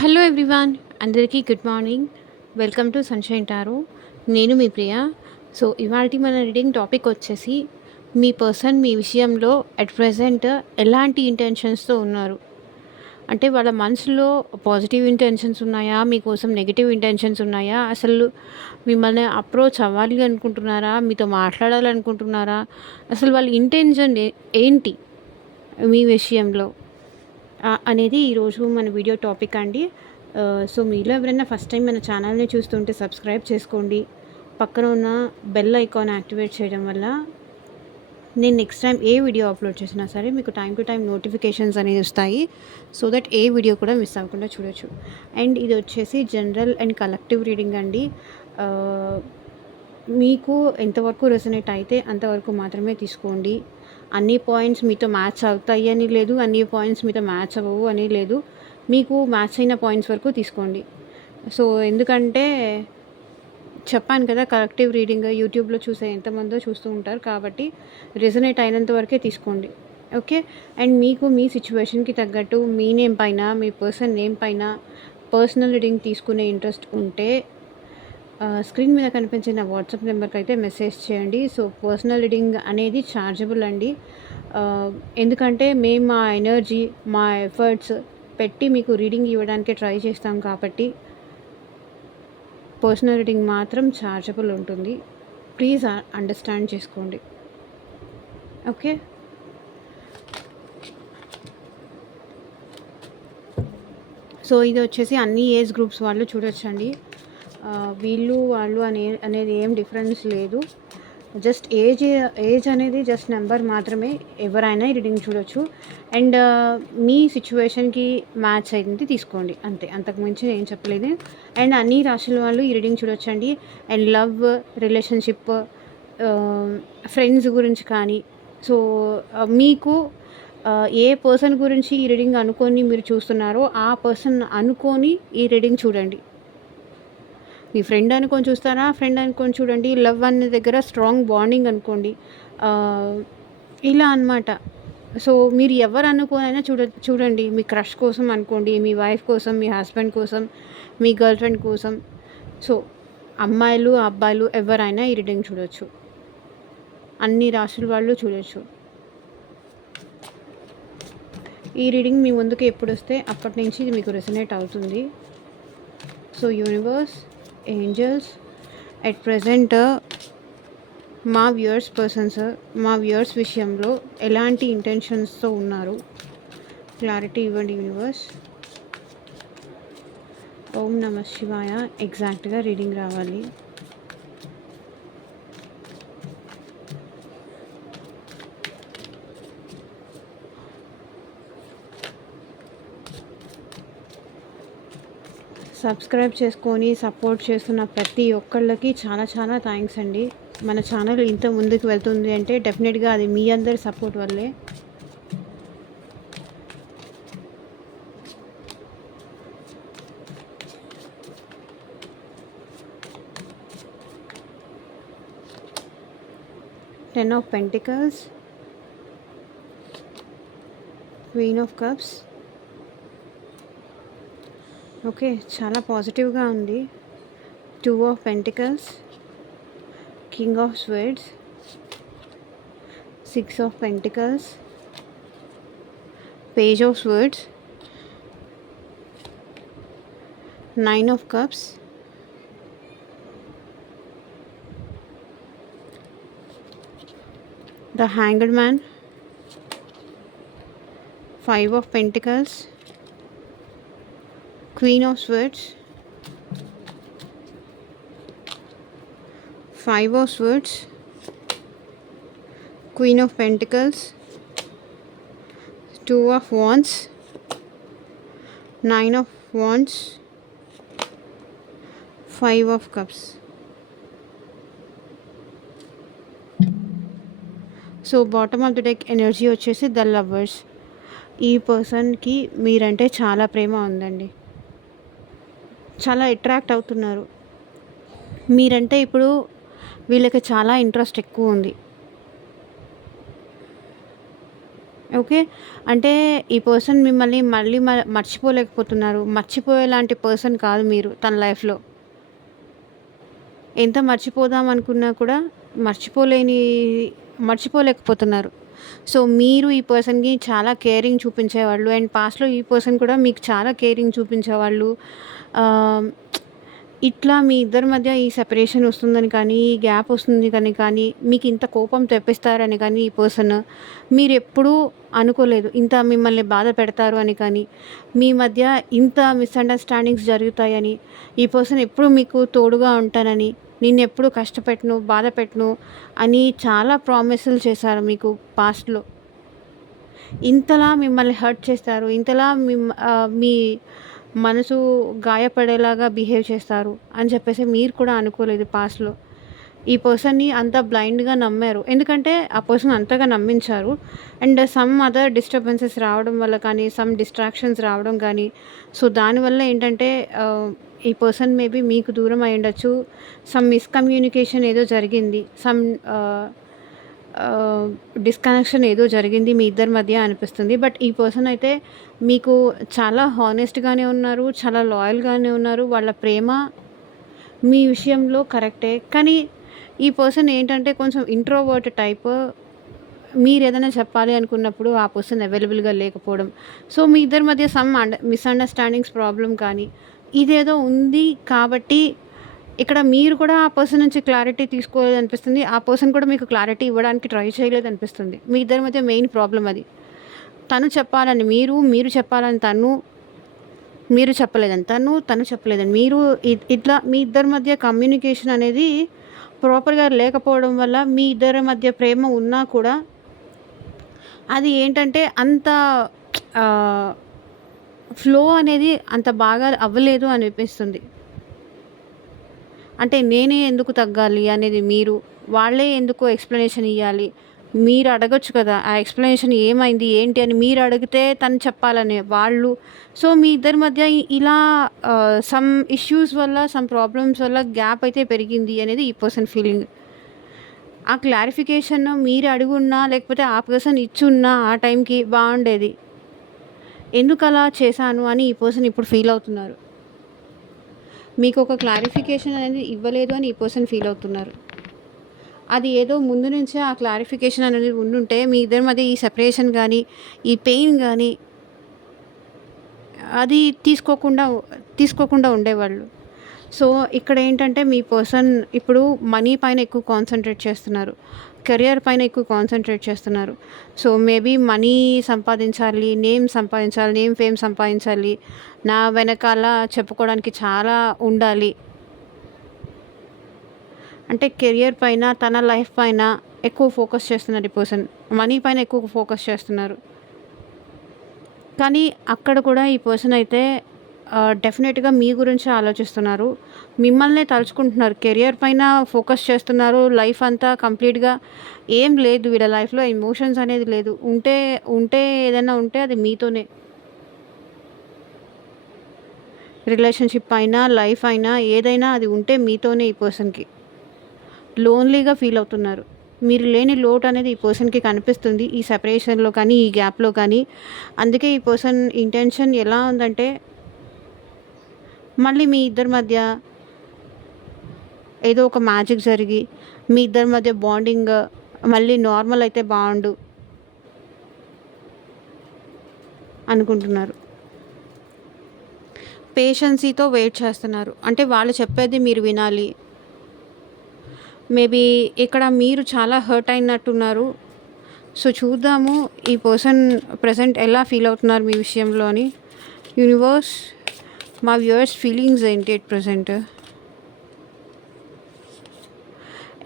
Hello everyone, అందరికీ good morning. Welcome to sunshine tarot. నేను మీ ప్రియ. So ఇవాల్టి మన రీడింగ్ టాపిక్ వచ్చేసి, మీ పర్సన్ మీ విషయంలో అట్ ప్రెజెంట్ ఎలాంటి ఇంటెన్షన్స్తో ఉన్నారు. అంటే వాళ్ళ మనసులో పాజిటివ్ ఇంటెన్షన్స్ ఉన్నాయా, మీకోసం నెగిటివ్ ఇంటెన్షన్స్ ఉన్నాయా, అసలు మిమ్మల్ని అప్రోచ్ అవ్వాలి అనుకుంటున్నారా, మీతో మాట్లాడాలనుకుంటున్నారా, అసలు వాళ్ళ ఇంటెన్షన్ ఏంటి మీ విషయంలో అనేది ఈరోజు మన వీడియో టాపిక్ అండి. సో మీలో ఎవరైనా ఫస్ట్ టైం మన ఛానల్ని చూస్తుంటే సబ్స్క్రైబ్ చేసుకోండి. పక్కన ఉన్న బెల్ ఐకాన్ యాక్టివేట్ చేయడం వల్ల నేను నెక్స్ట్ టైం ఏ వీడియో అప్లోడ్ చేసినా సరే మీకు టైం టు టైం నోటిఫికేషన్స్ అనేవి వస్తాయి. సో దట్ ఏ వీడియో కూడా మిస్ అవ్వకుండా చూడొచ్చు. అండ్ ఇది వచ్చేసి జనరల్ అండ్ కలెక్టివ్ రీడింగ్ అండి. మీకు ఎంతవరకు రెసనేట్ అయితే అంతవరకు మాత్రమే తీసుకోండి. అన్ని పాయింట్స్ మీతో మ్యాచ్ అవుతాయి అని లేదు, అన్ని పాయింట్స్ మీతో మ్యాచ్ అవ్వవు అని లేదు. మీకు మ్యాచ్ అయిన పాయింట్స్ వరకు తీసుకోండి. సో ఎందుకంటే చెప్పాను కదా, కలెక్టివ్ రీడింగ్ యూట్యూబ్లో చూసే ఎంతమందో చూస్తూ ఉంటారు, కాబట్టి రెజనేట్ అయినంత వరకే తీసుకోండి. ఓకే. అండ్ మీకు మీ సిచ్యువేషన్కి తగ్గట్టు మీ నేమ్ పైన, మీ పర్సన్ నేమ్ పైన పర్సనల్ రీడింగ్ తీసుకునే ఇంట్రెస్ట్ ఉంటే స్క్రీన్ మీద కనిపించిన వాట్సాప్ నెంబర్కి అయితే మెసేజ్ చేయండి. సో పర్సనల్ రీడింగ్ అనేది ఛార్జబుల్ అండి. ఎందుకంటే మేము మా ఎనర్జీ, మా ఎఫర్ట్స్ పెట్టి మీకు రీడింగ్ ఇవ్వడానికి ట్రై చేస్తాం, కాబట్టి పర్సనల్ రీడింగ్ మాత్రం ఛార్జబుల్ ఉంటుంది. ప్లీజ్ అండర్స్టాండ్ చేసుకోండి. ఓకే. సో ఇది వచ్చేసి అన్ని ఏజ్ గ్రూప్స్ వాళ్ళు చూడొచ్చండి. వీళ్ళు వాళ్ళు అనేది ఏం డిఫరెన్స్ లేదు. జస్ట్ ఏజ్ అనేది జస్ట్ నెంబర్ మాత్రమే. ఎవరైనా రీడింగ్ చూడొచ్చు. అండ్ మీ సిచ్యువేషన్కి మ్యాచ్ అయింది తీసుకోండి, అంతే. అంతకుమించి ఏం చెప్పలేదు. అండ్ అన్ని రాశుల వాళ్ళు ఈ రీడింగ్ చూడొచ్చండి. అండ్ లవ్, రిలేషన్షిప్, ఫ్రెండ్స్ గురించి కానీ, సో మీకు ఏ పర్సన్ గురించి ఈ రీడింగ్ అనుకొని మీరు చూస్తున్నారో ఆ పర్సన్ అనుకొని ఈ రీడింగ్ చూడండి. మీ ఫ్రెండ్ అనుకొని చూస్తారా, ఫ్రెండ్ అనుకొని చూడండి. లవ్ అనే దగ్గర స్ట్రాంగ్ బాండింగ్ అనుకోండి. ఇలా అనమాట. సో మీరు ఎవరు అనుకోనైనా చూడండి. మీ క్రష్ కోసం అనుకోండి, మీ వైఫ్ కోసం, మీ హస్బెండ్ కోసం, మీ గర్ల్ ఫ్రెండ్ కోసం. సో అమ్మాయిలు, అబ్బాయిలు ఎవరైనా ఈ రీడింగ్ చూడొచ్చు. అన్ని రాశుల వాళ్ళు చూడొచ్చు. ఈ రీడింగ్ మీ ముందుకు ఎప్పుడు వస్తే అప్పటి నుంచి ఇది మీకు రెసనేట్ అవుతుంది. So universe, angels, at present మా మా వ్యూయర్స్ విషయంలో ఎలాంటి ఇంటెన్షన్స్తో ఉన్నారు, క్లారిటీ ఇవ్వండి యూనివర్స్. ఓం నమ శివాయ. ఎగ్జాక్ట్గా రీడింగ్ రావాలి. సబ్స్క్రైబ్ చేసుకొని సపోర్ట్ చేస్తున్న ప్రతి ఒక్కళ్ళకి చాలా చాలా థ్యాంక్స్ అండి. మన ఛానల్ ఇంత ముందుకు వెళ్తుంది అంటే డెఫినెట్గా అది మీ అందరి సపోర్ట్ వల్లే. Ten of Pentacles, Queen of Cups. Okay, చాలా పాజిటివ్గా ఉంది. 2 of Pentacles, King of Swords, 6 of Pentacles, Page of Swords, 9 of Cups, the Hanged Man, 5 of Pentacles, Queen of Swords, 5 of Swords, Queen of Pentacles, 2 of Wands, 9 of Wands, 5 of Cups. So bottom of the deck energy వచ్చేసి the lovers. ఈ పర్సన్కి మీరంటే చాలా ప్రేమ ఉందండి. చాలా attract అవుతున్నారు. మీరంటే ఇప్పుడు వీళ్ళకి చాలా ఇంట్రెస్ట్ ఎక్కువ ఉంది. ఓకే. అంటే ఈ పర్సన్ మిమ్మల్ని మళ్ళీ మర్చిపోలేకపోతున్నారు. మర్చిపోయేలాంటి పర్సన్ కాదు మీరు తన లైఫ్‌లో. ఎంత మర్చిపోదాం అనుకున్నా కూడా మర్చిపోలేని మర్చిపోలేకపోతున్నారు. సో, మీరు ఈ పర్సన్‌కి చాలా కేరింగ్ చూపించేవాళ్ళు అండ్ పాస్ట్‌లో ఈ పర్సన్ కూడా మీకు చాలా కేరింగ్ చూపించేవాళ్ళు. ఆహ్, ఇట్లా మీ ఇద్దరి మధ్య ఈ సెపరేషన్ వస్తుందని కానీ, ఈ గ్యాప్ వస్తుంది కానీ మీకింత కోపం తెప్పిస్తారని కానీ ఈ పర్సన్ మీరెప్పుడూ అనుకోలేదు. ఇంత మిమ్మల్ని బాధ పెడతారు అని కానీ, మీ మధ్య ఇంత మిస్‌అండర్‌స్టాండింగ్స్ జరుగుతాయని, ఈ పర్సన్ ఎప్పుడు మీకు తోడుగా ఉంటానని, నిన్నెప్పుడు కష్టపెట్టను, బాధ పెట్టను అని చాలా ప్రామిసులు చేశారు మీకు పాస్ట్‌లో. ఇంతలా మిమ్మల్ని హర్ట్ చేస్తారు. ఇంతలా మీ మనసు గాయపడేలాగా బిహేవ్ చేస్తారు అని చెప్పేసి మీరు కూడా అనుకోలేదు పాస్ట్‌లో. ఈ పర్సన్‌ని అంత బ్లైండ్‌గా నమ్మారు. ఎందుకంటే ఆ పర్సన్ అంతగా నమ్మించారు. అండ్ సమ్ అదర్ డిస్టర్బెన్సెస్ రావడం వల్ల కానీ, సమ్ డిస్ట్రాక్షన్స్ రావడం కానీ, సో, దానివల్ల ఏంటంటే ఈ పర్సన్ మేబీ మీకు దూరం అయ్యుండొచ్చు. సమ్ మిస్‌కమ్యూనికేషన్ ఏదో జరిగింది. సమ్ ఆహ్, ఆహ్, డిస్‌కనెక్షన్ ఏదో జరిగింది మీ ఇద్దరి మధ్య అనిపిస్తుంది. బట్ ఈ పర్సన్ అయితే మీకు చాలా హానెస్ట్‌గానే ఉన్నారు. చాలా లాయల్‌గానే ఉన్నారు. వాళ్ళ ప్రేమ మీ విషయంలో కరెక్టే. కానీ ఈ పర్సన్ ఏంటంటే కొంచెం ఇంట్రోవర్ట్ టైప్. మీరేదైనా చెప్పాలి అనుకున్నప్పుడు ఆ పర్సన్ అవైలబుల్‌గా లేకపోవడం. సో, మీ ఇద్దరి మధ్య సమ్ మిస్‌అండర్‌స్టాండింగ్స్ ప్రాబ్లమ్ కానీ, ఇదేదో ఉంది కాబట్టి ఇక్కడ మీరు కూడా ఆ పర్సన్ నుంచి క్లారిటీ తీసుకోలేదనిపిస్తుంది. ఆ పర్సన్ కూడా మీకు క్లారిటీ ఇవ్వడానికి ట్రై చేయలేదనిపిస్తుంది. మీ ఇద్దరి మధ్య మెయిన్ ప్రాబ్లమ్ అది. తను చెప్పాలని మీరు, మీరు చెప్పాలని తను, మీరు చెప్పలేదని తను, తను చెప్పలేదని మీరు. ఇట్లా మీ ఇద్దరి మధ్య కమ్యూనికేషన్ అనేది ప్రాపర్‌గా లేకపోవడం వల్ల మీ ఇద్దరి మధ్య ప్రేమ ఉన్నా కూడా అది ఏంటంటే అంత ఆహ్, ఫ్లో అనేది అంత బాగా అవ్వలేదు అనిపిస్తుంది. అంటే నేనే ఎందుకు తగ్గాలి అనేది మీరు, వాళ్ళే ఎందుకు ఎక్స్‌ప్లనేషన్ ఇయ్యాలి. మీరు అడగొచ్చు కదా! ఆ ఎక్స్‌ప్లనేషన్ ఏమైంది, ఏంటి అని మీరు అడిగితే తను చెప్పాలని వాళ్ళు. సో, మీ ఇద్దరి మధ్య ఇలా సమ్ ఇష్యూస్ వల్ల, సమ్ ప్రాబ్లమ్స్ వల్ల గ్యాప్ అయితే పెరిగింది అనేది ఈ పర్సన్ ఫీలింగ్. ఆ క్లారిఫికేషన్ మీరు అడుగున్నా, లేకపోతే ఆ పర్సన్ ఇచ్చున్నా ఆ టైంకి బావుండేది. ఎందుకలా చేశాను అని ఈ పర్సన్ ఇప్పుడు ఫీల్ అవుతున్నారు. మీకొక క్లారిఫికేషన్ అనేది ఇవ్వలేదు అని ఈ పర్సన్ ఫీల్ అవుతున్నారు. అది ఏదో ముందు నుంచే ఆ క్లారిఫికేషన్ అనేది ఉండుంటే మీ ఇద్దరి మధ్య ఈ సెపరేషన్ గానీ, ఈ పెయిన్ గానీ అది తీసుకోకుండా ఉండేవాళ్ళు. సో, ఇక్కడేంటంటే మీ పర్సన్ ఇప్పుడు మనీ పైన ఎక్కువ కాన్సంట్రేట్ చేస్తున్నారు. కెరియర్ పైన ఎక్కువ కాన్సంట్రేట్ చేస్తున్నారు. సో, మేబీ మనీ సంపాదించాలి, నేమ్, ఫేమ్ సంపాదించాలి. నా వెనకాల చెప్పుకోవడానికి చాలా ఉండాలి. అంటే కెరియర్ పైన, తన లైఫ్ పైన ఎక్కువ ఫోకస్ చేస్తున్నారు ఈ పర్సన్. మనీ పైన ఎక్కువ ఫోకస్ చేస్తున్నారు. కానీ అక్కడ కూడా ఈ పర్సన్ అయితే డెఫినెట్‌గా మీ గురించే ఆలోచిస్తున్నారు. మిమ్మల్నే తలుచుకుంటున్నారు. కెరియర్ పైన ఫోకస్ చేస్తున్నారు. లైఫ్ అంతా కంప్లీట్‌గా ఏం లేదు వీళ్ళ లైఫ్‌లో ఎమోషన్స్ అనేది లేదు. ఉంటే ఏదైనా ఉంటే అది మీతోనే. రిలేషన్‌షిప్ అయినా, లైఫ్ అయినా ఏదైనా అది ఉంటే మీతోనే ఈ పర్సన్‌కి. లోన్లీగా ఫీల్ అవుతున్నారు. మీరు లేని లోటు అనేది ఈ పర్సన్‌కి కనిపిస్తుంది. ఈ సెపరేషన్‌లో కానీ, ఈ గ్యాప్‌లో కానీ. అందుకే ఈ పర్సన్ ఇంటెన్షన్ ఎలా ఉందంటే మళ్ళీ మీ ఇద్దరి మధ్య ఏదో ఒక మ్యాజిక్ జరిగి, మీ ఇద్దరి మధ్య బాండింగ్ మళ్ళీ నార్మల్ అయితే బావుండు అనుకుంటున్నారు. పేషెన్సీతో వెయిట్ చేస్తున్నారు. అంటే వాళ్ళు చెప్పేది మీరు వినాలి. మేబీ ఇక్కడ మీరు చాలా హర్ట్ అయినట్టున్నారు. సో, చూద్దాము ఈ పర్సన్ ప్రెజెంట్ ఎలా ఫీల్ అవుతున్నారు మీ విషయంలో అని. యూనివర్స్, మా వ్యూవర్స్ ఫీలింగ్స్ ఏంటి ఎట్ ప్రెజెంట్?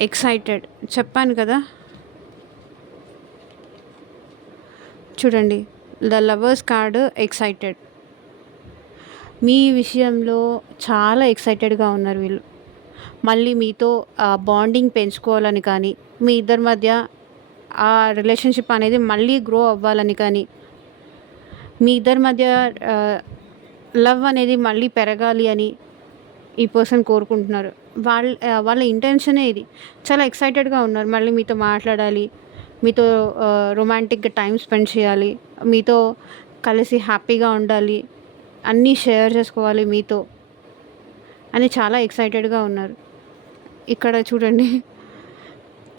ఎక్సైటెడ్ చెప్పాను కదా! చూడండి, ద లవర్స్ కార్డ్ ఎక్సైటెడ్. మీ విషయంలో చాలా ఎక్సైటెడ్‌గా ఉన్నారు వీళ్ళు. మళ్ళీ మీతో బాండింగ్ పెంచుకోవాలని కానీ, మీ ఇద్దరి మధ్య ఆ రిలేషన్‌షిప్ అనేది మళ్ళీ గ్రో అవ్వాలని కానీ, మీ ఇద్దరి మధ్య లవ్ అనేది మళ్ళీ పెరగాలి అని ఈ పర్సన్ కోరుకుంటున్నారు. వాళ్ళ ఇంటెన్షనే ఇది. చాలా ఎక్సైటెడ్‌గా ఉన్నారు. మళ్ళీ మీతో మాట్లాడాలి. మీతో రొమాంటిక్గా టైం స్పెండ్ చేయాలి, మీతో కలిసి హ్యాపీగా ఉండాలి, అన్నీ షేర్ చేసుకోవాలి మీతో అని చాలా ఎక్సైటెడ్గా ఉన్నారు. ఇక్కడ చూడండి,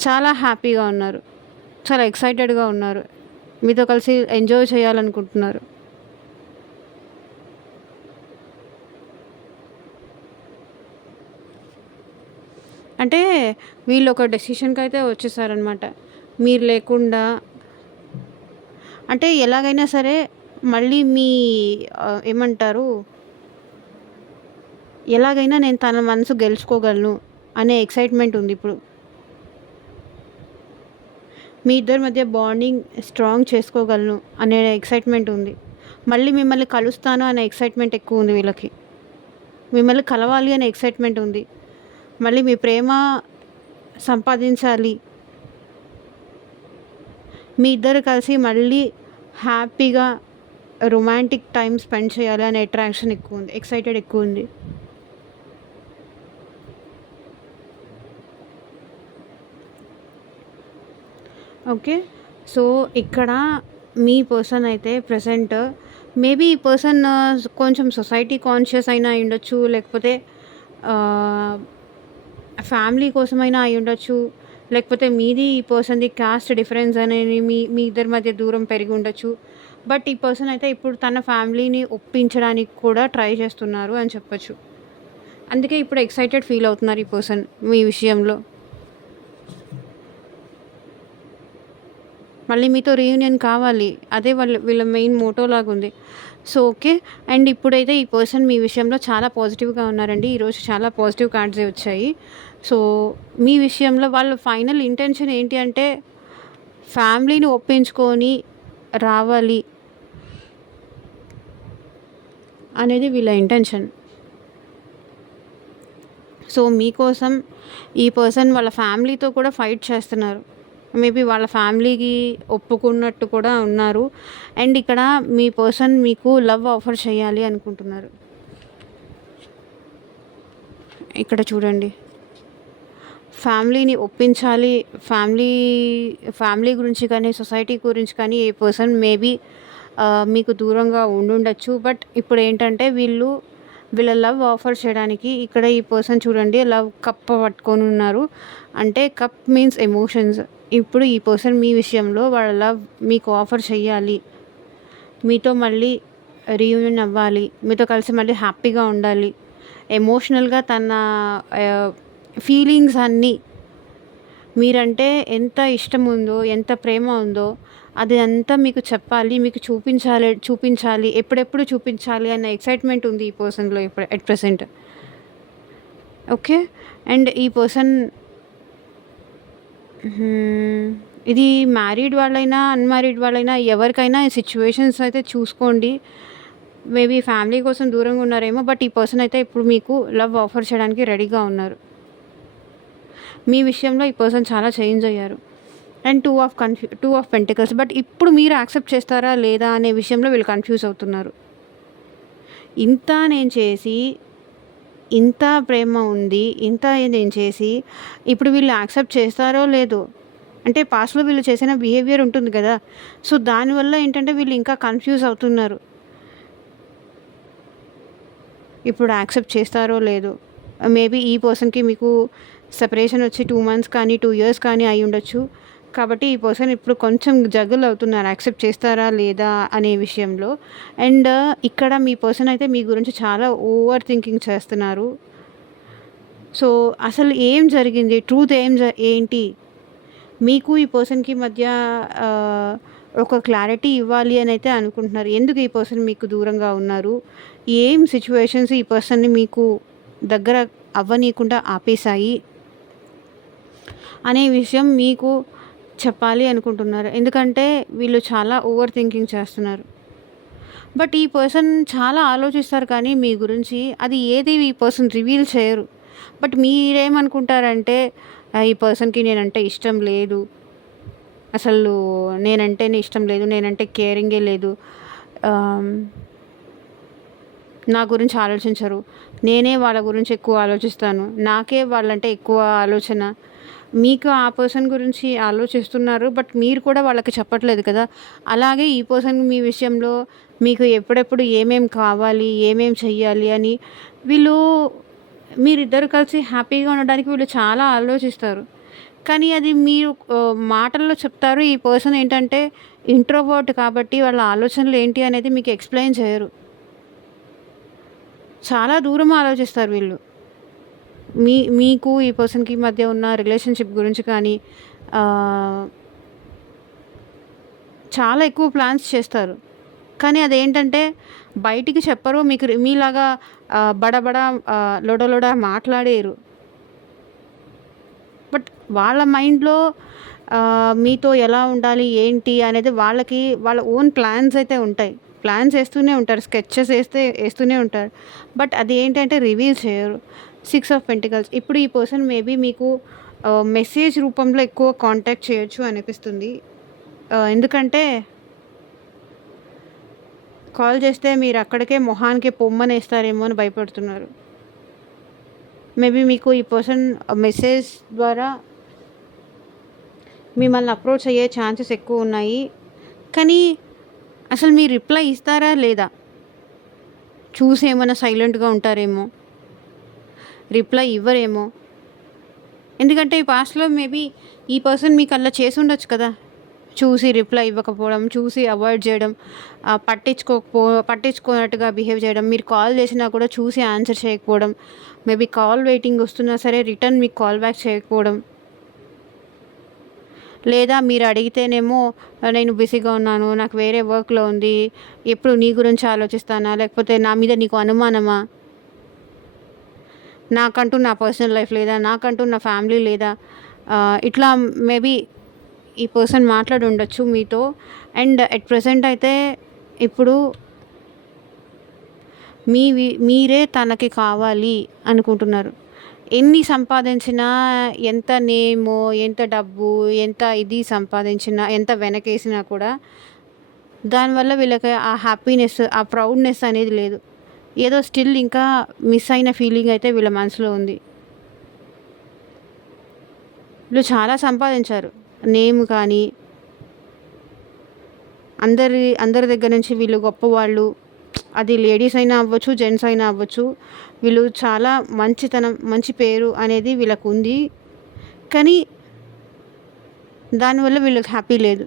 చాలా హ్యాపీగా ఉన్నారు, చాలా ఎక్సైటెడ్గా ఉన్నారు, మీతో కలిసి ఎంజాయ్ చేయాలనుకుంటున్నారు. అంటే వీళ్ళు ఒక డెసిషన్కి అయితే వచ్చేసారనమాట. మీరు లేకుండా అంటే ఎలాగైనా సరే మళ్ళీ మీ ఏమంటారు, ఎలాగైనా నేను తన మనసు గెలుచుకోగలను అనే ఎక్సైట్మెంట్ ఉంది ఇప్పుడు. మీ ఇద్దరి మధ్య బాండింగ్ స్ట్రాంగ్ చేసుకోగలను అనే ఎక్సైట్మెంట్ ఉంది. మళ్ళీ మిమ్మల్ని కలుస్తాను అనే ఎక్సైట్మెంట్ ఎక్కువ ఉంది వీళ్ళకి. మిమ్మల్ని కలవాలి అనే ఎక్సైట్మెంట్ ఉంది. మళ్ళీ మీ ప్రేమ సంపాదించాలి, మీ ఇద్దరు కలిసి మళ్ళీ హ్యాపీగా రొమాంటిక్ టైం స్పెండ్ చేయాలి అనే అట్రాక్షన్ ఎక్కువ ఉంది, ఎక్సైటెడ్ ఎక్కువ ఉంది. ఓకే. సో ఇక్కడ మీ పర్సన్ అయితే ప్రెజెంట్ మేబీ ఈ పర్సన్ కొంచెం సొసైటీ కాన్షియస్ అయినా అయి ఉండొచ్చు, లేకపోతే ఫ్యామిలీ కోసమైనా అయి ఉండొచ్చు, లేకపోతే మీది ఈ పర్సన్ది కాస్ట్ డిఫరెన్స్ అనేది మీ మీ ఇద్దరి మధ్య దూరం పెరిగి ఉండొచ్చు. బట్ ఈ పర్సన్ అయితే ఇప్పుడు తన ఫ్యామిలీని ఒప్పించడానికి కూడా ట్రై చేస్తున్నారు అని చెప్పొచ్చు. అందుకే ఇప్పుడు ఎక్సైటెడ్ ఫీల్ అవుతున్నారు ఈ పర్సన్ మీ విషయంలో. మళ్ళీ మీతో రీయూనియన్ కావాలి, అదే వీళ్ళ మెయిన్ మోటో లాగా ఉంది. So okay. అండ్ ఇప్పుడైతే ఈ పర్సన్ మీ విషయంలో చాలా పాజిటివ్గా ఉన్నారండి. ఈరోజు చాలా పాజిటివ్ కార్డ్సే వచ్చాయి. సో మీ విషయంలో వాళ్ళ ఫైనల్ ఇంటెన్షన్ ఏంటి అంటే ఫ్యామిలీని ఒప్పించుకొని రావాలి అనేది వీళ్ళ ఇంటెన్షన్. సో మీకోసం ఈ పర్సన్ వాళ్ళ ఫ్యామిలీతో కూడా ఫైట్ చేస్తున్నారు. మేబీ వాళ్ళ ఫ్యామిలీకి ఒప్పుకున్నట్టు కూడా ఉన్నారు. అండ్ ఇక్కడ మీ పర్సన్ మీకు లవ్ ఆఫర్ చేయాలి అనుకుంటున్నారు. ఇక్కడ చూడండి, ఫ్యామిలీని ఒప్పించాలి, ఫ్యామిలీ గురించి కానీ సొసైటీ గురించి కానీ ఏ పర్సన్ మేబీ మీకు దూరంగా ఉండుండొచ్చు. బట్ ఇప్పుడు ఏంటంటే వీళ్ళ లవ్ ఆఫర్ చేయడానికి ఇక్కడ ఈ పర్సన్ చూడండి లవ్ కప్ పట్టుకొని ఉన్నారు. అంటే కప్ మీన్స్ ఎమోషన్స్. ఇప్పుడు ఈ పర్సన్ మీ విషయంలో వాళ్ళ లవ్ మీకు ఆఫర్ చేయాలి, మీతో మళ్ళీ రీయూనియన్ అవ్వాలి, మీతో కలిసి మళ్ళీ హ్యాపీగా ఉండాలి, ఎమోషనల్గా తన ఫీలింగ్స్ అన్నీ మీరంటే ఎంత ఇష్టం ఉందో, ఎంత ప్రేమ ఉందో అది అంతా మీకు చెప్పాలి, మీకు చూపించాలి, ఎప్పుడెప్పుడు చూపించాలి అన్న ఎక్సైట్మెంట్ ఉంది ఈ పర్సన్లో ఇప్పుడు ఎట్ ప్రెసెంట్. ఓకే. అండ్ ఈ పర్సన్ ఇది మ్యారీడ్ వాళ్ళైనా అన్మ్యారీడ్ వాళ్ళైనా ఎవరికైనా ఈ సిచ్యువేషన్స్ అయితే చూసుకోండి. మేబీ ఫ్యామిలీ కోసం దూరంగా ఉన్నారేమో, బట్ ఈ పర్సన్ అయితే ఇప్పుడు మీకు లవ్ ఆఫర్ చేయడానికి రెడీగా ఉన్నారు. మీ విషయంలో ఈ పర్సన్ చాలా చేంజ్ అయ్యారు. And two of pentacles. But ఇప్పుడు మీరు యాక్సెప్ట్ చేస్తారా లేదా అనే విషయంలో వీళ్ళు కన్ఫ్యూజ్ అవుతున్నారు. ఇంత నేను చేసి, ఇంత ప్రేమ ఉంది, ఇంత నేను చేసి ఇప్పుడు వీళ్ళు యాక్సెప్ట్ చేస్తారో లేదో, అంటే పాస్ట్లో వీళ్ళు చేసిన బిహేవియర్ ఉంటుంది కదా, సో దానివల్ల ఏంటంటే వీళ్ళు ఇంకా కన్ఫ్యూజ్ అవుతున్నారు. ఇప్పుడు యాక్సెప్ట్ చేస్తారో లేదో. మేబీ ఈ పర్సన్కి మీకు సెపరేషన్ వచ్చి 2 months కానీ 2 years కానీ అయి ఉండొచ్చు. కాబట్టి ఈ పర్సన్ ఇప్పుడు కొంచెం జగల్ అవుతున్నారు యాక్సెప్ట్ చేస్తారా లేదా అనే విషయంలో. అండ్ ఇక్కడ మీ పర్సన్ అయితే మీ గురించి చాలా ఓవర్ థింకింగ్ చేస్తున్నారు. సో అసలు ఏం జరిగింది, ట్రూత్ ఏంటి, మీకు ఈ పర్సన్కి మధ్య ఒక క్లారిటీ ఇవ్వాలి అని అయితే అనుకుంటున్నారు. ఎందుకు ఈ పర్సన్ మీకు దూరంగా ఉన్నారు, ఏం సిచ్యువేషన్స్ ఈ పర్సన్ని మీకు దగ్గర అవ్వనీయకుండా ఆపేశాయి అనే విషయం మీకు చెప్పాలి అనుకుంటున్నారు. ఎందుకంటే వీళ్ళు చాలా ఓవర్ థింకింగ్ చేస్తున్నారు. బట్ ఈ పర్సన్ చాలా ఆలోచిస్తారు కానీ మీ గురించి అది ఏది ఈ పర్సన్ రివీల్ చేయరు. బట్ మీరేమనుకుంటారంటే ఈ పర్సన్కి నేనంటే ఇష్టం లేదు, అసలు నేనంటేనే ఇష్టం లేదు, నేనంటే కేరింగే లేదు, నా గురించి ఆలోచించరు, నేనే వాళ్ళ గురించి ఎక్కువ ఆలోచిస్తాను, నాకే వాళ్ళంటే ఎక్కువ ఆలోచన, మీకు ఆ పర్సన్ గురించి ఆలోచిస్తున్నారు. బట్ మీరు కూడా వాళ్ళకి చెప్పట్లేదు కదా! అలాగే ఈ పర్సన్ మీ విషయంలో మీకు ఎప్పుడెప్పుడు ఏమేం కావాలి, ఏమేం చెయ్యాలి అని వీళ్ళు మీరిద్దరు కలిసి హ్యాపీగా ఉండడానికి వీళ్ళు చాలా ఆలోచిస్తారు. కానీ అది మీరు మాటల్లో చెప్తారు. ఈ పర్సన్ ఏంటంటే ఇంట్రోవర్ట్ కాబట్టి వాళ్ళ ఆలోచనలు ఏంటి అనేది మీకు ఎక్స్‌ప్లెయిన్ చేయరు. చాలా దూరం ఆలోచిస్తారు వీళ్ళు. మీకు ఈ పర్సన్‌కి మధ్య ఉన్న రిలేషన్‌షిప్ గురించి కానీ ఆహ్, చాలా ఎక్కువ ప్లాన్స్ చేస్తారు. కానీ అదేంటంటే బయటికి చెప్పరు. మీకు మీలాగా బడబడ లొడ లొడ మాట్లాడేయరు. బట్ వాళ్ళ మైండ్‌లో మీతో ఎలా ఉండాలి, ఏంటి అనేది వాళ్ళకి వాళ్ళ ఓన్ ప్లాన్స్ అయితే ఉంటాయి. ప్లాన్స్ ఏస్తూనే ఉంటారు. స్కెచెస్ ఏస్తూనే ఉంటారు. బట్ అది ఏంటంటే రివీల్ చేయరు. 6 ఆఫ్ పెంటికల్స్ ఇప్పుడు ఈ పర్సన్ మేబీ మీకు మెసేజ్ రూపంలో ఎక్కువ కాంటాక్ట్ చేయొచ్చు అనిపిస్తుంది. ఎందుకంటే కాల్ చేస్తే మీరు అక్కడికే మొహానికే పొమ్మనేస్తారేమో అని భయపడుతున్నారు. మేబీ మీకు ఈ పర్సన్ మెసేజ్ ద్వారా మిమ్మల్ని అప్రోచ్ అయ్యే ఛాన్సెస్ ఎక్కువ ఉన్నాయి. కానీ అసలు మీరు రిప్లై ఇస్తారా లేదా? చూసి ఏమైనా సైలెంట్‌గా ఉంటారేమో. రిప్లై ఇవ్వరేమో. ఎందుకంటే ఈ పాస్ట్‌లో మేబీ ఈ పర్సన్ మీకు అలా చేసుండొచ్చు కదా! చూసి రిప్లై ఇవ్వకపోవడం, చూసి అవాయిడ్ చేయడం, పట్టించుకోనట్టుగా బిహేవ్ చేయడం, మీరు కాల్ చేసినా కూడా చూసి ఆన్సర్ చేయకపోవడం, మేబీ కాల్ వెయిటింగ్ వస్తున్నా సరే రిటర్న్ మీకు కాల్ బ్యాక్ చేయకపోవడం. లేదా మీరు అడిగితేనేమో నేను బిజీగా ఉన్నాను, నాకు వేరే వర్క్‌లో ఉంది, ఎప్పుడు నీ గురించి ఆలోచిస్తానా? లేకపోతే నా మీద నీకు అనుమానమా? నాకంటూ నా పర్సనల్ లైఫ్ లేదా? నాకంటూ నా ఫ్యామిలీ లేదా? ఇట్లా మేబీ ఈ పర్సన్ మాట్లాడి ఉండొచ్చు మీతో. అండ్ ఎట్ ప్రెజెంట్ అయితే ఇప్పుడు మీరే తనకి కావాలి అనుకుంటున్నారు. ఎన్ని సంపాదించినా, ఎంత నేమో, ఎంత డబ్బు, ఎంత ఇది సంపాదించినా, ఎంత వెనకేసినా కూడా దానివల్ల వీళ్ళకి ఆ హ్యాపీనెస్, ఆ ప్రౌడ్‌నెస్ అనేది లేదు. ఏదో స్టిల్ ఇంకా మిస్ అయిన ఫీలింగ్ అయితే వీళ్ళ మనసులో ఉంది. వీళ్ళు చాలా సంపాదించారు. నేమ్ కానీ, అందరి దగ్గర నుంచి వీళ్ళు గొప్పవాళ్ళు. అది లేడీస్ అయినా అవ్వచ్చు, జెంట్స్ అయినా అవ్వచ్చు. వీళ్ళు చాలా మంచితనం, మంచి పేరు అనేది వీళ్ళకుంది. కానీ దానివల్ల వీళ్ళకి హ్యాపీ లేదు.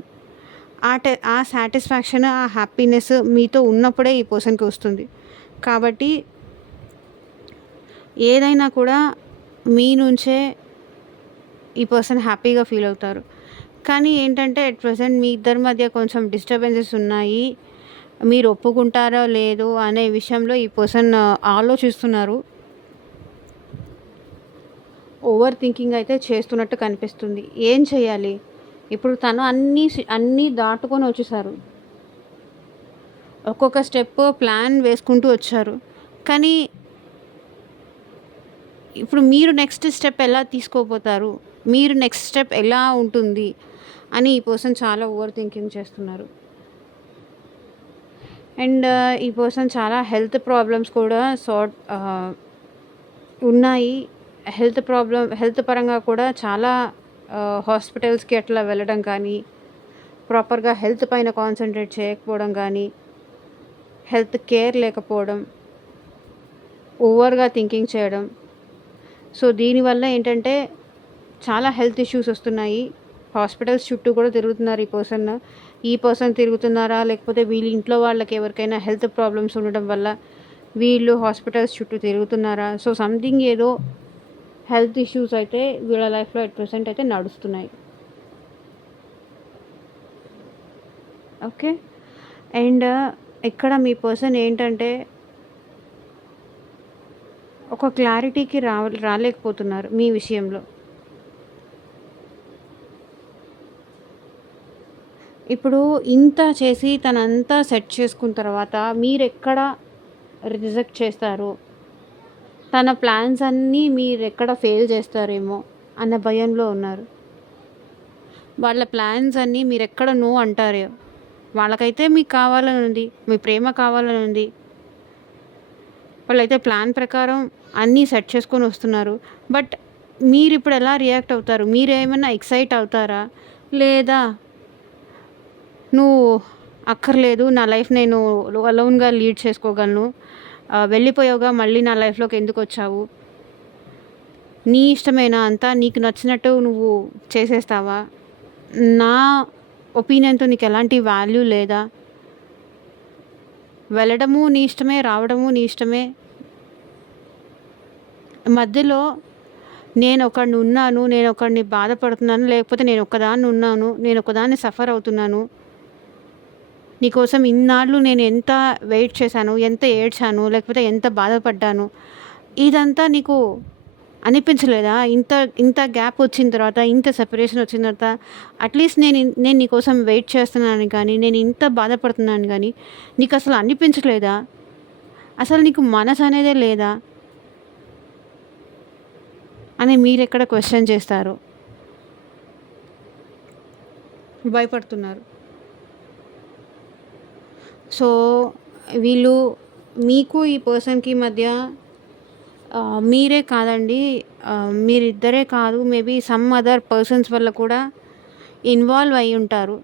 ఆ సాటిస్ఫాక్షన్, ఆ హ్యాపీనెస్ మీతో ఉన్నప్పుడే ఈ పర్సన్‌కి వస్తుంది. కాబట్టి ఏదైనా కూడా మీ నుంచే ఈ పర్సన్ హ్యాపీగా ఫీల్ అవుతారు. కానీ ఏంటంటే ఎట్ ప్రెజెంట్ మీ ఇద్దరి మధ్య కొంచెం డిస్టర్బెన్సెస్ ఉన్నాయి. మీరు ఒప్పుకుంటారో లేదో అనే విషయంలో ఈ పర్సన్ ఆలోచిస్తున్నారు. ఓవర్ థింకింగ్ అయితే చేస్తున్నట్టు కనిపిస్తుంది. ఏం చేయాలి? ఇప్పుడు తను అన్నీ దాటుకొని వచ్చేసారు. ఒక్కొక్క స్టెప్ ప్లాన్ వేసుకుంటూ వచ్చారు. కానీ ఇప్పుడు మీరు నెక్స్ట్ స్టెప్ ఎలా తీసుకోబోతారు? మీరు నెక్స్ట్ స్టెప్ ఎలా ఉంటుంది అని ఈ పర్సన్ చాలా ఓవర్ థింకింగ్ చేస్తున్నారు. అండ్ ఈ పర్సన్ చాలా హెల్త్ ప్రాబ్లమ్స్ కూడా ఉన్నాయి. హెల్త్ పరంగా కూడా చాలా హాస్పిటల్స్‌కి అట్లా వెళ్ళడం కానీ, ప్రాపర్‌గా హెల్త్ పైన కాన్సంట్రేట్ చేయకపోవడం కానీ, హెల్త్ కేర్ లేకపోవడం, ఓవర్‌గా థింకింగ్ చేయడం. సో దీనివల్ల ఏంటంటే చాలా హెల్త్ ఇష్యూస్ వస్తున్నాయి. హాస్పిటల్స్ చుట్టూ కూడా తిరుగుతున్నారు ఈ పర్సన్ తిరుగుతున్నారా? లేకపోతే వీళ్ళ ఇంట్లో వాళ్ళకి ఎవరికైనా హెల్త్ ప్రాబ్లమ్స్ ఉండడం వల్ల వీళ్ళు హాస్పిటల్స్ చుట్టూ తిరుగుతున్నారా? సో సంథింగ్ ఏదో హెల్త్ ఇష్యూస్ అయితే వీళ్ళ లైఫ్‌లో ఎట్ ప్రెజెంట్ అయితే నడుస్తున్నాయి. ఓకే. అండ్ ఇక్కడ మీ పర్సన్ ఏంటంటే ఒక క్లారిటీకి రాలేకపోతున్నారు మీ విషయంలో. ఇప్పుడు ఇంత చేసి తనంతా సెట్ చేసుకున్న తర్వాత మీరెక్కడ రిజెక్ట్ చేస్తారో, తన ప్లాన్స్ అన్నీ మీరెక్కడ ఫెయిల్ చేస్తారేమో అన్న భయంలో ఉన్నారు. వాళ్ళ ప్లాన్స్ అన్నీ మీరెక్కడ నో అంటారో, వాళ్ళకైతే మీకు కావాలని ఉంది, మీ ప్రేమ కావాలని ఉంది. వాళ్ళైతే ప్లాన్ ప్రకారం అన్నీ సెట్ చేసుకొని వస్తున్నారు. బట్ మీరిప్పుడు ఎలా రియాక్ట్ అవుతారు? మీరేమన్నా ఎక్సైట్ అవుతారా? లేదా నువ్వు అక్కర్లేదు, నా లైఫ్ నేను అలోన్‌గా లీడ్ చేసుకోగలను. వెళ్ళిపోయావుగా, మళ్ళీ నా లైఫ్‌లోకి ఎందుకొచ్చావు? నీ ఇష్టమేనా అంతా? నీకు నచ్చినట్టు నువ్వు చేసేస్తావా? నా ఒపీనియన్‌తో నీకెలాంటి వాల్యూ లేదా? వెళ్ళడము నీ ఇష్టమే, రావడము నీ ఇష్టమే. మధ్యలో నేనొకడినున్నాను, నేనొకడిని బాధపడుతున్నాను, లేకపోతే నేనొక్కదాన్నున్నాను, నేనొక్కదాన్ని సఫర్ అవుతున్నాను. నీకోసం ఇన్నాళ్ళు నేను ఎంత వెయిట్ చేశాను, ఎంత ఏడ్చాను, లేకపోతే ఎంత బాధపడ్డాను. ఇదంతా నీకు అనిపించలేదా? ఇంత ఇంత గ్యాప్ వచ్చిన తర్వాత, ఇంత సెపరేషన్ వచ్చిన తర్వాత అట్‌లీస్ట్ నేను నీకోసం వెయిట్ చేస్తున్నాను కానీ, నేను ఇంత బాధపడుతున్నాను గానీ, నీకసలు అనిపించలేదా? అసలు నీకు మనసనేదే లేదా? అని మీరెక్కడ క్వెషన్ చేస్తారు. భయపడుతున్నారు. సో, వీళ్ళు మీకు ఈ పర్సన్‌కి మధ్య మీరే కాదండి, మీరిద్దరే కాదు, మేబీ సమ్ అదర్ పర్సన్స్ వల్ల కూడా ఇన్వాల్వ్ అయ్యుంటారు.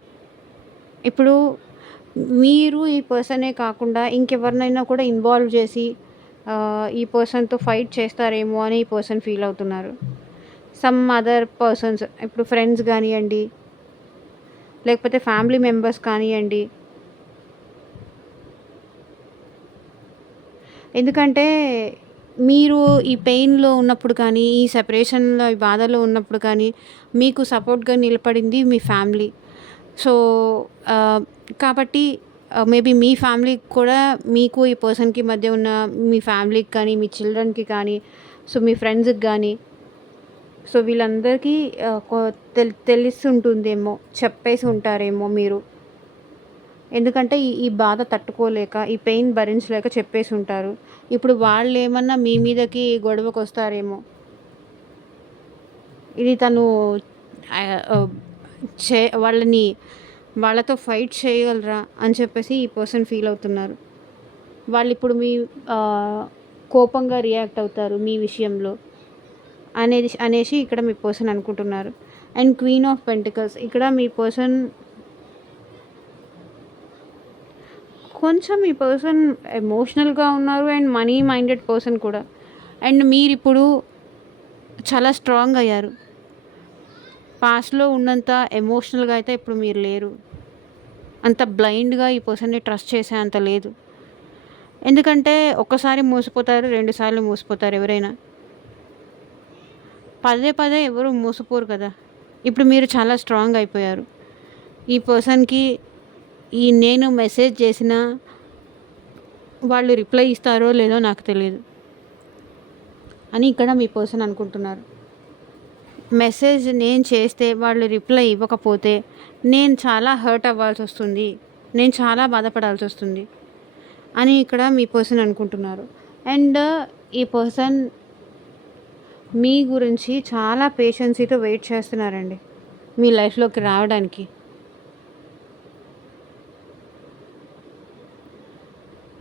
ఇప్పుడు మీరు ఈ పర్సనే కాకుండా ఇంకెవరినైనా కూడా ఇన్వాల్వ్ చేసి ఈ పర్సన్‌తో ఫైట్ చేస్తారేమో అని ఈ పర్సన్ ఫీల్ అవుతున్నారు. సమ్ అదర్ పర్సన్స్, ఇప్పుడు ఫ్రెండ్స్ గానియండి, లేకపోతే ఫ్యామిలీ మెంబర్స్ కానియ్యండి. ఎందుకంటే మీరు ఈ పెయిన్‌లో ఉన్నప్పుడు కానీ, ఈ సెపరేషన్‌లో, ఈ బాధలో ఉన్నప్పుడు కానీ, మీకు సపోర్ట్‌గా నిలబడింది మీ ఫ్యామిలీ. సో, ఆహ్, కాబట్టి మేబీ మీ ఫ్యామిలీకి కూడా మీకు ఈ పర్సన్‌కి మధ్య ఉన్న మీ ఫ్యామిలీకి కానీ, మీ చిల్డ్రన్‌కి కానీ, సో, మీ ఫ్రెండ్స్‌కి గానీ, సో, వీళ్ళందరికీ కొ తెలిసుంటుందేమో, చెప్పేసి ఉంటారేమో మీరు. ఎందుకంటే ఈ బాధ తట్టుకోలేక, ఈ పెయిన్ భరించలేక చెప్పేసుంటారు. ఇప్పుడు వాళ్ళేమన్నా మీ మీదకి గొడవకొస్తారేమో. ఇది తను ఆహ్, ఆహ్, వాళ్ళతో ఫైట్ చేయగలరా అని చెప్పేసి ఈ పర్సన్ ఫీల్ అవుతున్నారు. వాళ్ళిప్పుడు ఆహ్, కోపంగా రియాక్ట్ అవుతారు మీ విషయంలో అనేసి ఇక్కడ మీ పర్సన్ అనుకుంటున్నారు. అండ్ క్వీన్ ఆఫ్ పెంటికల్స్, ఇక్కడ మీ పర్సన్ కొంచెం, ఈ పర్సన్ ఎమోషనల్‌గా ఉన్నారు అండ్ మనీ మైండెడ్ పర్సన్ కూడా. అండ్ మీరిప్పుడు చాలా స్ట్రాంగ్ అయ్యారు. పాస్ట్‌లో ఉన్నంత ఎమోషనల్‌గా అయితే ఇప్పుడు మీరు లేరు. అంత బ్లైండ్‌గా ఈ పర్సన్‌ని ట్రస్ట్ చేసే అంత లేదు. ఎందుకంటే ఒక్కసారి మోసపోతారు, 2 సార్లు మోసపోతారు ఎవరైనా. పదే పదే ఎవరు మోసపోరు కదా! ఇప్పుడు మీరు చాలా స్ట్రాంగ్ అయిపోయారు. ఈ పర్సన్‌కి నేను మెసేజ్ చేసినా వాళ్ళు రిప్లై ఇస్తారో లేదో నాకు తెలీదు అని ఇక్కడ మీ పర్సన్ అనుకుంటున్నారు. మెసేజ్ నేను చేస్తే వాళ్ళు రిప్లై ఇవ్వకపోతే నేను చాలా హర్ట్ అవ్వాల్సొస్తుంది, నేను చాలా బాధపడాల్సొస్తుంది అని ఇక్కడ మీ పర్సన్ అనుకుంటున్నారు. అండ్ ఈ పర్సన్ మీ గురించి చాలా పేషెన్సీతో వెయిట్ చేస్తున్నారండి మీ లైఫ్‌లోకి రావడానికి.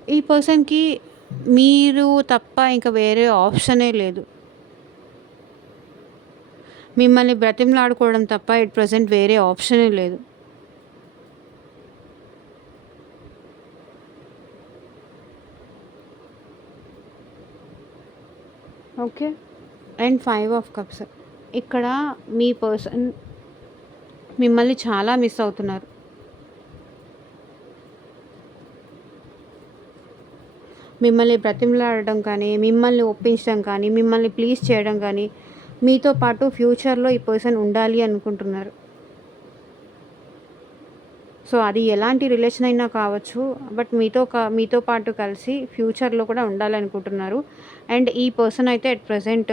ఈ పర్సన్‌కి మీరు తప్ప ఇంక వేరే ఆప్షనే లేదు. మిమ్మల్ని బ్రతిమలాడుకోవడం తప్ప ఎట్ ప్రెజెంట్ వేరే ఆప్షనే లేదు. ఓకే. అండ్ 5 ఆఫ్ కప్స్, ఇక్కడ మీ పర్సన్ మిమ్మల్ని చాలా మిస్ అవుతున్నారు. మిమ్మల్ని బ్రతిమలాడడం కానీ, మిమ్మల్ని ఒప్పించడం కానీ, మిమ్మల్ని ప్లీజ్ చేయడం కానీ, మీతో పాటు ఫ్యూచర్‌లో ఈ పర్సన్ ఉండాలి అనుకుంటున్నారు. సో, అది ఎలాంటి రిలేషన్ అయినా కావచ్చు. బట్ మీతో పాటు కలిసి ఫ్యూచర్‌లో కూడా ఉండాలనుకుంటున్నారు. అండ్ ఈ పర్సన్ అయితే అట్ ప్రెజెంట్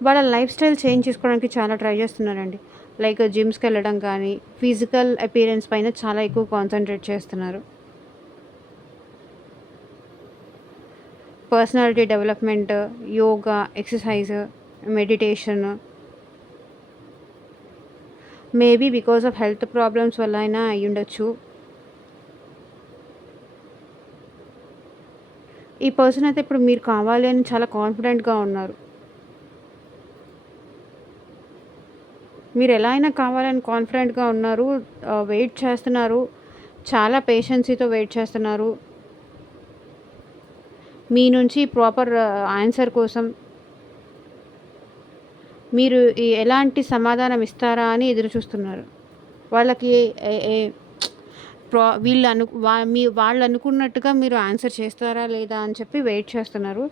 వాళ్ళ లైఫ్ స్టైల్ చేంజ్ చేసుకోవడానికి చాలా ట్రై చేస్తున్నారండి. లైక్ జిమ్స్‌కెళ్ళడం కానీ, ఫిజికల్ అపియరెన్స్ పైన చాలా ఎక్కువ కాన్సంట్రేట్ చేస్తున్నారు. Personality development, yoga, exercise, meditation, maybe because of health problems వల్ల అయినా అయ్యుండొచ్చు. ఈ పర్సన్ అయితే ఇప్పుడు మీరు కావాలి అని చాలా కాన్ఫిడెంట్‌గా ఉన్నారు. మీరు ఎలా అయినా కావాలని కాన్ఫిడెంట్గా ఉన్నారు, వెయిట్ చేస్తున్నారు, చాలా పేషెన్సీతో వెయిట్ చేస్తున్నారు మీ నుంచి ప్రాపర్ ఆన్సర్ కోసం. మీరు ఎలాంటి సమాధానం ఇస్తారా అని ఎదురు చూస్తున్నారు. వాళ్ళకి వాళ్ళు అనుకున్నట్టుగా మీరు ఆన్సర్ చేస్తారా లేదా అని చెప్పి వెయిట్ చేస్తున్నారు.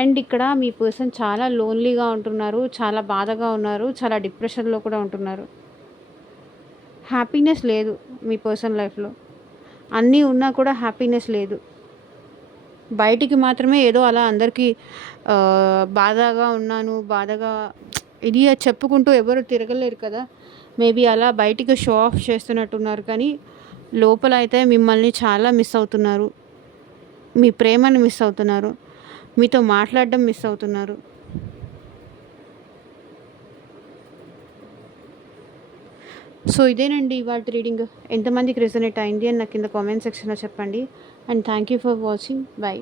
అండ్ ఇక్కడ మీ పర్సన్ చాలా లోన్లీగా ఉంటున్నారు, చాలా బాధగా ఉన్నారు, చాలా డిప్రెషన్లో కూడా ఉంటున్నారు. హ్యాపీనెస్ లేదు మీ పర్సన్ లైఫ్లో. అన్నీ ఉన్నా కూడా హ్యాపీనెస్ లేదు. బయటికి మాత్రమే ఏదో అలా అందరికీ బాధగా ఉన్నాను, బాధగా ఇది చెప్పుకుంటూ ఎవరు తిరగలేరు కదా. మేబీ అలా బయటికి షో ఆఫ్ చేస్తున్నట్టున్నారు, కానీ లోపల అయితే మిమ్మల్ని చాలా మిస్ అవుతున్నారు. మీ ప్రేమను మిస్ అవుతున్నారు, మీతో మాట్లాడడం మిస్ అవుతున్నారు. సో ఇదేనండి ఇవాల్టి రీడింగ్. ఎంతమందికి రెజొనేట్ అయింది అని నాకు కింద కామెంట్ సెక్షన్లో చెప్పండి. And thank you for watching. By.